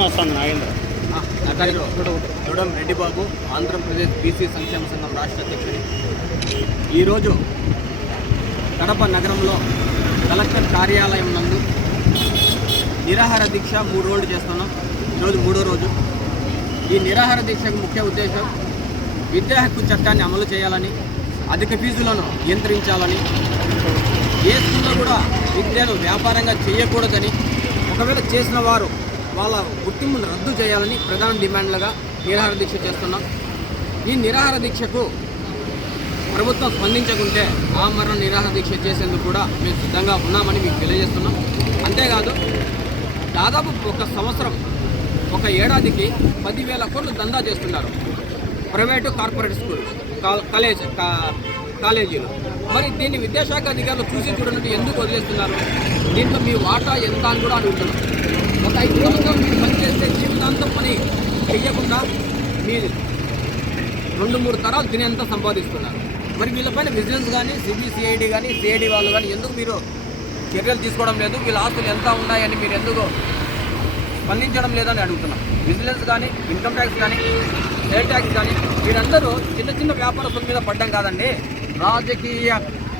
నాగేంద్ర చూడడం రెడ్డి బాబు ఆంధ్రప్రదేశ్ బీసీ సంక్షేమ సంఘం రాష్ట్ర అధ్యక్షుడు. ఈరోజు కడప నగరంలో కలెక్టర్ కార్యాలయం నందు నిరాహార దీక్ష 3 రోజులు చేస్తున్నాం. ఈరోజు 3వ రోజు. ఈ నిరాహార దీక్షకు ముఖ్య ఉద్దేశం విద్యా హక్కు చట్టాన్ని అమలు చేయాలని, అధిక ఫీజులను నియంత్రించాలని, ఏ స్కూల్లో కూడా విద్యను వ్యాపారంగా చేయకూడదని, ఒకవేళ చేసిన వారు వాళ్ళ గుర్తింపును రద్దు చేయాలని ప్రధాన డిమాండ్లుగా నిరాహార దీక్ష చేస్తున్నాం. ఈ నిరాహార దీక్షకు ప్రభుత్వం స్పందించకుంటే ఆమరణ నిరాహార దీక్ష చేసేందుకు కూడా మేము సిద్ధంగా ఉన్నామని మీకు తెలియజేస్తున్నాం. అంతేకాదు, దాదాపు ఒక సంవత్సరం, ఒక ఏడాదికి 10,000 కోట్లు దందా చేస్తున్నారు ప్రైవేటు కార్పొరేట్ స్కూల్ కాలేజీలు. మరి దీన్ని విద్యాశాఖ అధికారులు చూసి చూడనట్టు ఎందుకు వదిలేస్తున్నారు? దీంట్లో మీ వాటా ఎంత అని కూడా అడుగుతున్నారు. ఒక 5 రోజుల్లో మీరు పని చేస్తే జీవితాంతం పని చెయ్యకుండా మీరు 2-3 తరాలు తినేంత సంపాదిస్తున్నారు. మరి వీళ్ళపైన విజిలెన్స్ కానీ, సిబిసిఐడి కానీ, సిఐడి వాళ్ళు కానీ ఎందుకు మీరు చర్యలు తీసుకోవడం లేదు? వీళ్ళ ఆస్తులు ఎంత ఉన్నాయని మీరు ఎందుకు స్పందించడం లేదని అడుగుతున్నాం. విజిలెన్స్ కానీ, ఇన్కమ్ ట్యాక్స్ కానీ, సేల్ ట్యాక్స్ కానీ, వీరందరూ చిన్న చిన్న వ్యాపారస్తుల మీద పడ్డం కాదండి. రాజకీయ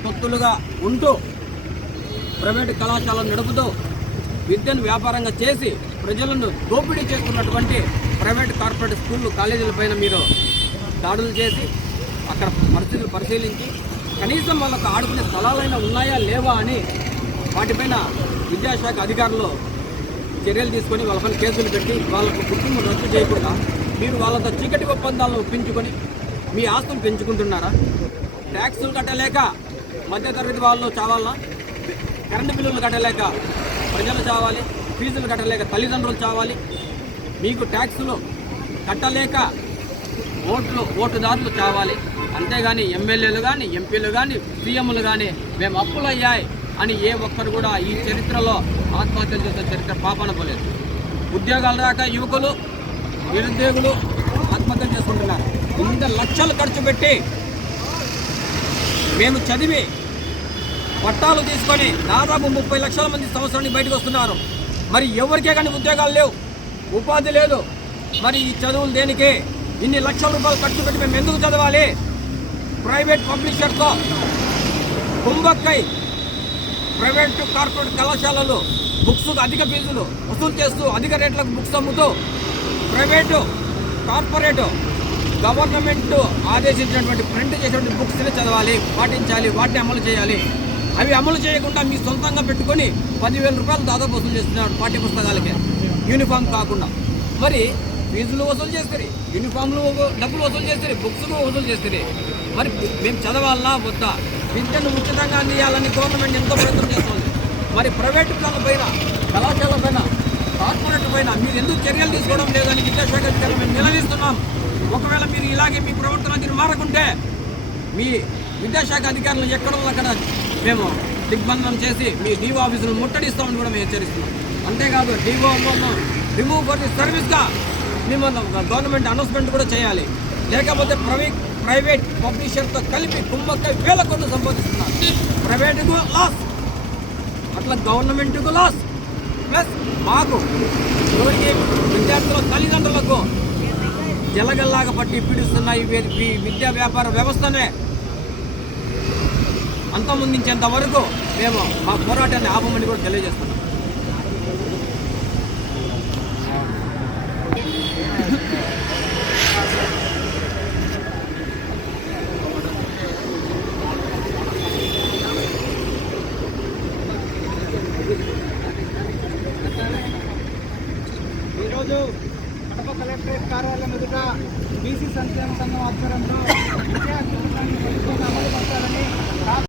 తొత్తులుగా ఉంటూ ప్రైవేటు కళాశాలను నడుపుతూ విద్యను వ్యాపారంగా చేసి ప్రజలను దోపిడీ చేస్తున్నటువంటి ప్రైవేట్ కార్పొరేట్ స్కూళ్ళు కాలేజీలపైన మీరు దాడులు చేసి అక్కడ పరిస్థితులు పరిశీలించి కనీసం వాళ్ళకు ఆడుకునే స్థలాలైనా ఉన్నాయా లేవా అని వాటిపైన విద్యాశాఖ అధికారులు చర్యలు తీసుకొని వాళ్ళపైన కేసులు పెట్టి వాళ్ళకు గుర్తింపు రద్దు చేయకుండా మీరు వాళ్ళతో చీకటి ఒప్పందాలను ఒప్పించుకొని మీ ఆస్తులు పెంచుకుంటున్నారా? ట్యాక్సులు కట్టలేక మధ్యతరగతి వాళ్ళు చావాలన్నా? కరెంటు బిల్లులు కట్టలేక ప్రజలు చావాలి? ఫీజులు కట్టలేక తల్లిదండ్రులు చావాలి? మీకు ట్యాక్సులు కట్టలేక ఓటుదారులు చావాలి. అంతేగాని ఎమ్మెల్యేలు కానీ, ఎంపీలు కానీ, సీఎంలు కానీ మేము అప్పులు అయ్యాయి అని ఏ ఒక్కరు కూడా ఈ చరిత్రలో ఆత్మహత్యలు చేసే చరిత్ర పాపన పోలేదు. ఉద్యోగాలు రాక యువకులు, నిరుద్యోగులు ఆత్మహత్యలు చేసుకుంటున్నారు. ఇంత లక్షలు ఖర్చు పెట్టి మేము చదివి పట్టాలు తీసుకొని దాదాపు 30 లక్షల మంది సంవత్సరానికి బయటకు వస్తున్నారు. మరి ఎవరికే కానీ ఉద్యోగాలు లేవు, ఉపాధి లేదు. మరి ఈ చదువులు దేనికి? ఇన్ని లక్షల రూపాయలు ఖర్చు పెట్టి మేము ఎందుకు చదవాలి? ప్రైవేట్ పబ్లిషర్తో కుంభక్కై ప్రైవేట్ కార్పొరేట్ కళాశాలలు బుక్స్ అధిక ఫీజులు వసూలు చేస్తూ అధిక రేట్లకు బుక్స్ అమ్ముతూ ప్రైవేటు కార్పొరేటు గవర్నమెంట్ ఆదేశించినటువంటి ప్రింట్ చేసినటువంటి బుక్స్ని చదవాలి, పాటించాలి, వాటిని అమలు చేయాలి. అవి అమలు చేయకుండా మీ సొంతంగా పెట్టుకొని 10,000 రూపాయలు దాదాపు వసూలు చేస్తున్నారు పాఠ్య పుస్తకాలకి, యూనిఫామ్ కాకుండా. మరి ఫీజులు వసూలు చేస్తారు, యూనిఫామ్లు డబ్బులు వసూలు చేస్తారు, బుక్స్లు వసూలు చేస్తారు. మరి మేము చదవాలన్నా వద్దా? విద్యను ఉచితంగా అందియాలని గవర్నమెంట్ ఎంతో ప్రయత్నం చేస్తుంది. మరి ప్రైవేటు పైన, కళాశాల పైన, కార్పొరేట్ పైన మీరు ఎందుకు చర్యలు తీసుకోవడం లేదని విద్యాశాఖ అధికారులు మేము నిలదీస్తున్నాం. ఒకవేళ మీరు ఇలాగే మీ ప్రవర్తన తీరు మారకుంటే మీ విద్యాశాఖ అధికారులు ఎక్కడో అక్కడ మేము దిగ్బంధనం చేసి మీ డిఓ ఆఫీసులు ముట్టడిస్తామని కూడా మేము హెచ్చరిస్తున్నాం. అంతేకాదు, డిఓ రిమూవ్ ఫర్ ది సర్వీస్గా మేము గవర్నమెంట్ అనౌన్స్మెంట్ కూడా చేయాలి. లేకపోతే ప్రైవేట్ పబ్లిషర్తో కలిపి కుంభక్కై 1,000 కోట్లు సంపాదిస్తున్నారు. ప్రైవేటుకు లాస్, అట్లా గవర్నమెంట్కు లాస్, ప్లస్ మాకు ఎవరికి విద్యార్థుల తల్లిదండ్రులకు జలగల్లాగా పట్టి పీడిస్తున్న ఈ విద్యా వ్యాపార వ్యవస్థనే అంతమొందించేంత వరకు మేము మా పోరాటాన్ని ఆపమని కూడా తెలియజేస్తున్నాం. ఈరోజు కడప కలెక్టరేట్ కార్యాలయం ఎదుట బీసీ సంక్షేమ సంఘం ఆధ్వర్యంలో విద్యా హక్కు చట్టాన్ని అమలు